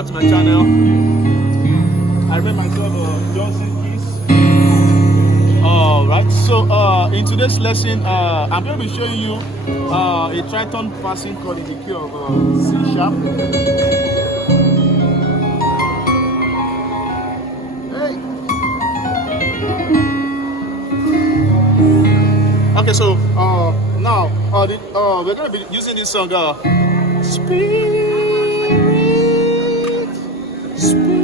back to my channel. I remain myself Johnsonkeyz. Alright, so in today's lesson, I'm going to be showing you a tritone passing chord in the key of C sharp. Hey. Okay, so now we're going to be using this song, Spirit, Sweet.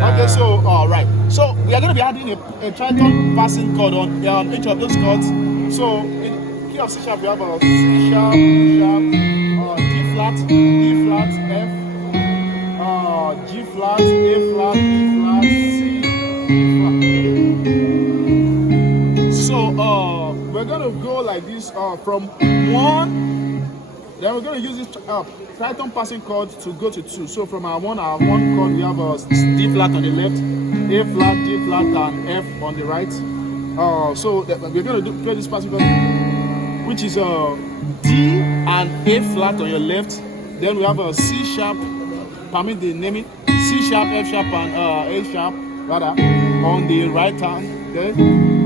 Okay, so right. So we are going to be adding a tritone passing chord on each of those chords. So in the key of C sharp, we have a C sharp, D flat, F, G flat, A flat, E flat, C flat. So we're going to go like this from 1. Then we're going to use this tritone passing chord to go to 2. So from our one chord, we have a D flat on the left, A flat, D flat, and F on the right. So we're going to play this passing chord, which is D and A flat on your left. Then we have a C sharp, permit the naming, C sharp, F sharp, and A sharp rather on the right hand. Then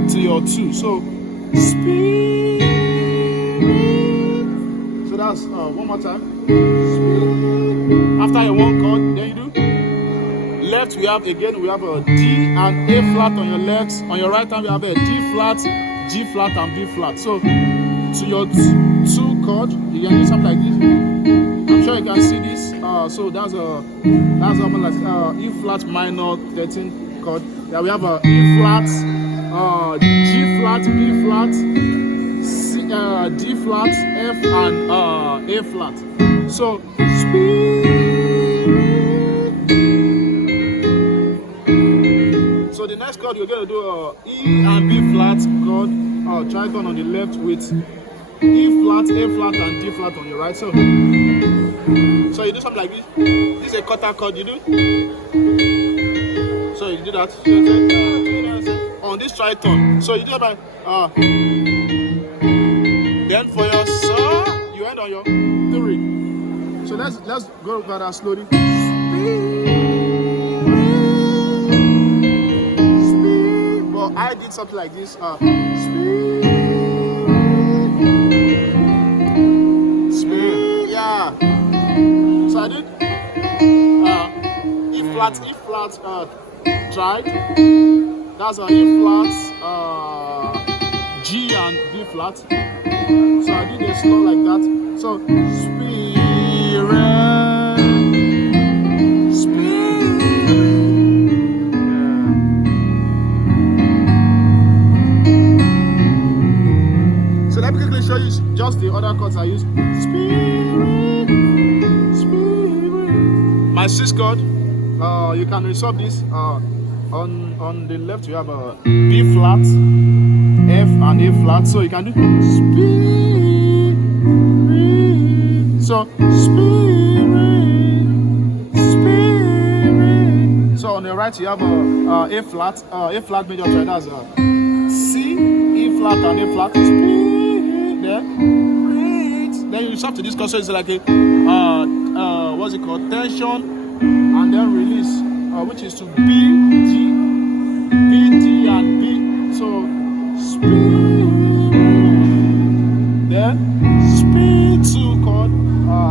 to your 2. So Spirit. So that's one more time. Spirit. After your one chord, then you do left. We have a D and A flat on your left. On your right hand, we have a D flat, G flat, and B flat. So to your 2 chord, you can do something like this. I'm sure you can see this. So that's almost like E flat minor 13 chord. Yeah, we have a E flat, G flat, B flat, C, D flat, F, and A flat. So so the next chord you're gonna do E and B flat chord, tritone on the left with E flat, A flat, and D flat on your right. So you do something like this. This is a quarter chord you do. So you do that on this tritone. So you do that by then for your saw, you end on your 3. So let's go over that slowly. But I did something like this. Yeah. So I did E flat, tried. That's E flat, G and B flat. So I did a slow like that. So So let me quickly show you just the other chords I use. Spirit. My 6th chord, you can resolve this. On the left we have a B flat, F, and A flat. So you can do Spirit. So Spirit. So on the right you have a flat major triad. That's C, E flat, and A flat. Spirit. Then you resolve to this chord. So it's like a what's it called? Tension and then release, which is to B, D, and B. So Spirit. Then Spirit 2 chord,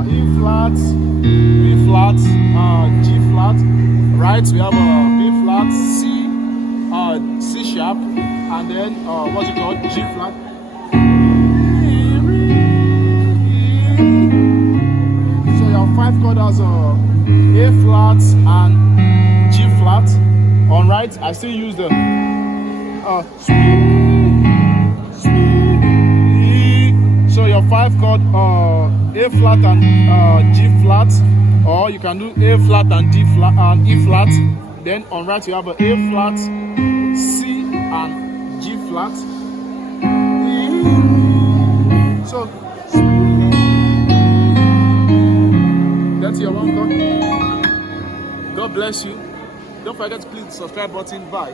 E flat, B flat, G flat. Right, we have a B flat, C sharp, and then what's it called? G flat. So your 5 chord has A flat and G flat. On right, I still use the So your 5 chord A flat and G flat, or you can do A flat and D flat and E flat. Then on right you have a flat, C and G flat. So that's your one chord. God bless you. Don't forget to click the subscribe button. Bye.